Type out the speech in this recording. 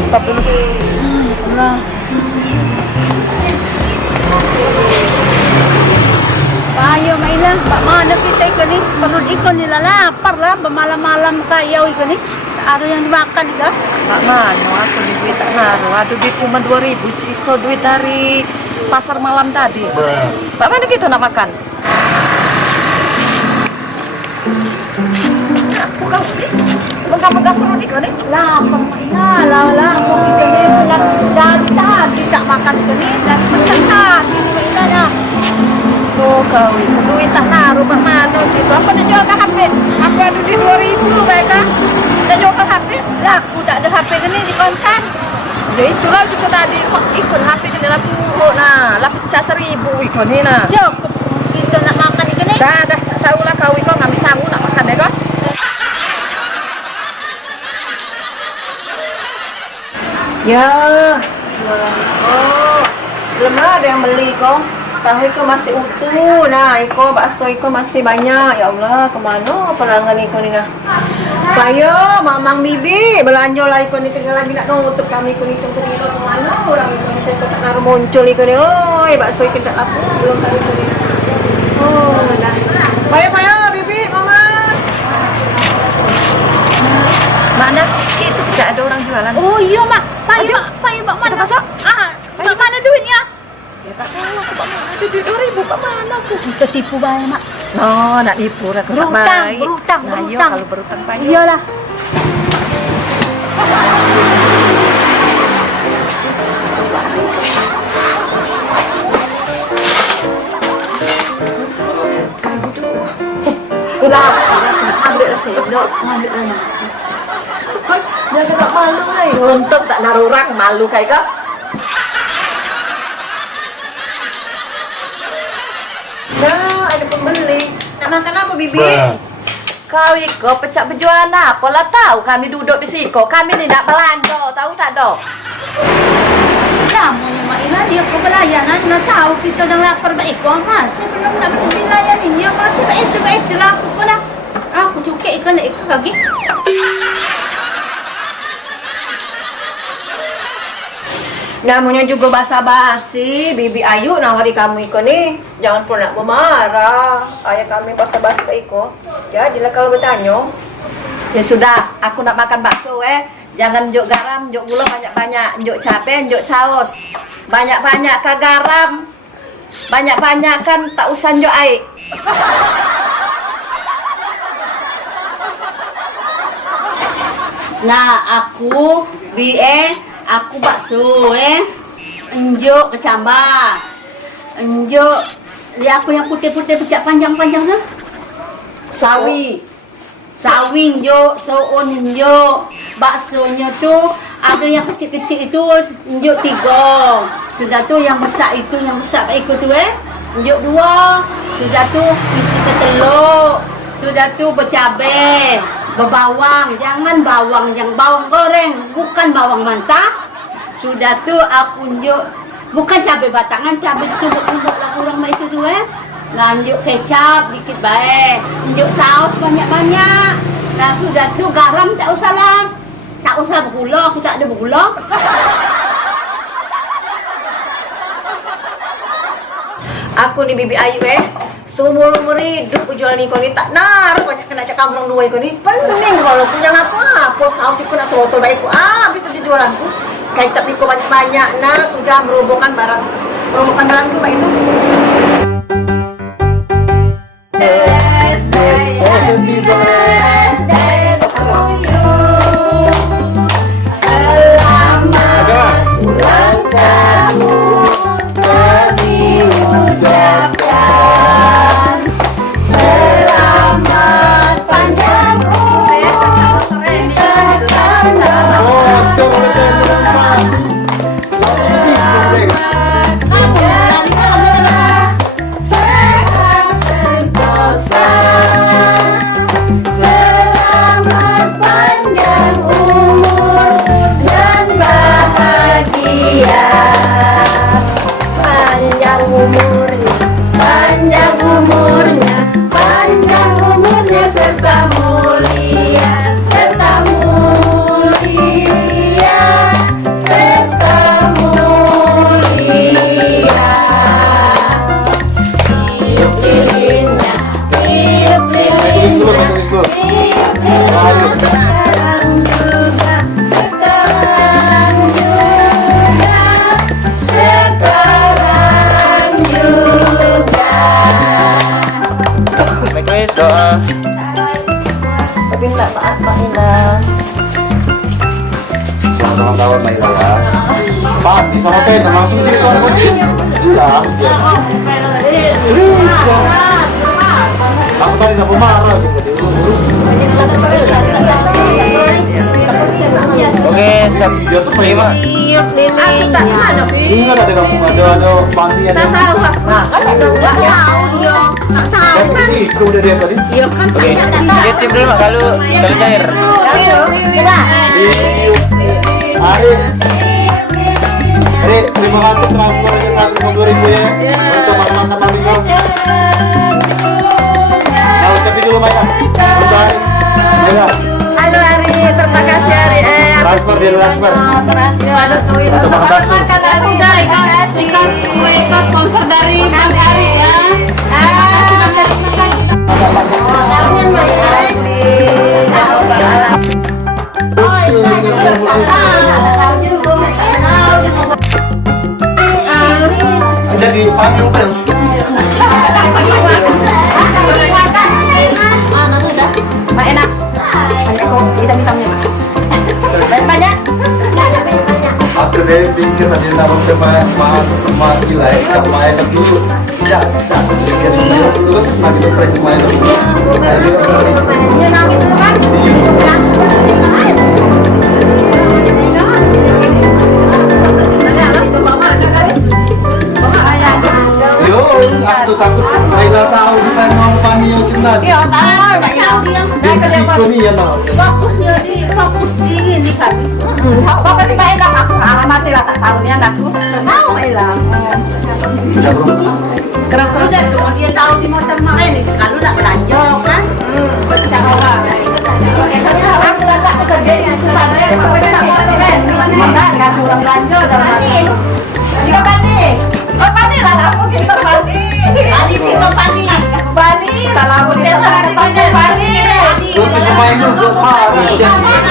Stop dulu. Allah. Payo mailan, pak mana kita ikut ni? Perut ikut ni lah lapar lah, bermalam-malam kaya ikut ni. Ada yang dimakan ikut? Pak Mano, aku di duit tak naruh. Aduh, duit cuma 2.000, sisa duit dari pasar malam tadi. Pak Mano kita nak makan? Aku kau ni, megang-megang perut ikut ni. Lapar lah, aku kita ni lah dari tadi tak makan ikut ni, dari petang tadi ni mailan lah. Oh kau itu duit tak naruh Pak Mano gitu. Apa nak jual ke HP? Aku ada duit 2.000 baiklah. Nak jual ke HP? Lah aku tak ada HP ke ni di kontan. Ya itulah juga tadi ikut HP ke dalam puluh nah, lah pecah 1.000 ikut ni nah. Jom kita nak makan ikut ni. Dah tahulah kau ikut ngambil sangu nak makan deh kau. Ya, oh, belum ada yang beli kok. Tahu Iko masih utuh, nah Iko bakso Iko masih banyak. Ya Allah, kemana pelanggan Iko ni nah? Payo, mamang bibi belanja lah Iko ni tinggal lagi nak nutup kami Iko ni contoh ni kemana orang Iko ni saya tak naruh muncul Iko ni. Oh, bakso Iko tak laku belum kali Iko ni. Oh, dah. Payo, bibi, mama. Mana? Itu tidak ada orang jualan. Oh iya mak, payo mak mana? Kita masuk? Mak mana duitnya? Ya tak tahu aku Pak Mano ada duit 2.000 Pak Mano aku. Kita tipu baik mak. No, nak tipu lah kau tak baik. Berutang. Nah, yo, kalau berutang payo. Iyalah. Ulah, ambil lah saya, ambil lah. Dia tak malu lah. Untuk tak naruh orang malu kayak kau. Nah, ada pembeli. Nak makan apa, Bibi? Kau Iko pecah berjualan apa lah tahu kami duduk di sini kok kami ni nak belanja tahu tak do? Kamu yang mak Ina dia ke pelayanan nak tahu kita dah lapar baik kau masih belum nak berlayan ini masih baik tu lah aku kau lah. Aku cukai ikan nak ikan lagi. Namanya juga basa-basi, Bibi Ayu nawari kamu Iko nih. Jangan pernah memarah. Ayah kami basa-basi ke Iko. Jadilah kalau bertanya. Ya sudah, aku nak makan bakso Jangan njuk garam, njuk gula banyak-banyak, njuk cabe, njuk saus. Banyak-banyak ke garam. Banyak-banyak kan tak usah njuk air. Nah aku aku bakso enjuk kecambah. Enjuk dia aku yang putih-putih pecah panjang-panjang tu. Sawi enjuk, soon enjuk. Baksonya tu ada yang kecil-kecil itu enjuk 3. Sudah tu yang besar itu yang besar ikut tu enjuk 2. Sudah tu isi telur. Sudah tu bercabai, berbawang, jangan bawang yang bawang goreng, bukan bawang mentah. Sudah tu aku unjuk bukan cabai batangan, cabai tumbuk-tumbuk lah kurang mai itu tu Lanjut kecap dikit baik, unjuk saus banyak-banyak. Nah sudah tu garam tak usah lah, tak usah bergula, aku tak ada bergula. Aku nih Bibi Ayu seumur-umur hidup jual ni Iko ni tak naruh banyak kena cak kamrong 2 Iko ni. Pening kalau punya apa saus Iko nak serotol baik Iko. Habis tadi jualanku. Kecap Iko banyak-banyak nah sudah merobohkan barang ku baik itu. Panjang umurnya serta mulia serta mulia. Request doa. Tapi tak maaf Pak Indah. Selamat ulang tahun Mbak Ila ya. Pak, bisa pakai langsung sini tuh. Hilang dia. Aku tadi nggak mau marah gitu. Oke, siap. Dia tuh Terima. pengen. Aku tak ada. Ini kan ada kampung ada panti ada. Tahu aku. Nah, kan ada uang. Tahu dia. Tak tahu. Kan di situ udah dia tadi. Ya kan. Oke, titip dulu Mak kalau cair. Coba. Ari, terima kasih transfer aja 150.000 ya untuk makan Marino. Nah, tapi dulu Maya. Bye. Maya, Halo Ari, terima kasih Ari. transfer dia transfer. Transfer Untuk makan bakso. Udah ikan sponsor dari Mas Ari ya. Jadi panggil kan. Mak enak. Banyak kok hitam-hitamnya Mak. Banyak. Aku deh pikir tadi nama sama gila ya, tak main dulu. Ya, tak pikir dulu makin prank main dulu. Yo, aku takut Laila tahu kita mau pani yang sebenarnya. Ya tahu banyak dia. Di situ nih ya mau. Fokus di ini kan. Kok kan tidak enak aku alamatnya lah tak tahu nih anakku. Tahu hilang. Sudah belum? Sudah tuh dia tahu di motor main kalau nak belanja kan. Aku datang ke sendiri susahnya kalau kita mau kan masih makan kan kurang belanja dalam hati. Siapa Pani? Oh Pani lah aku kita Pani. Pani siapa Pani? Pani lah aku kita Pani. Tuh pemain juga marah.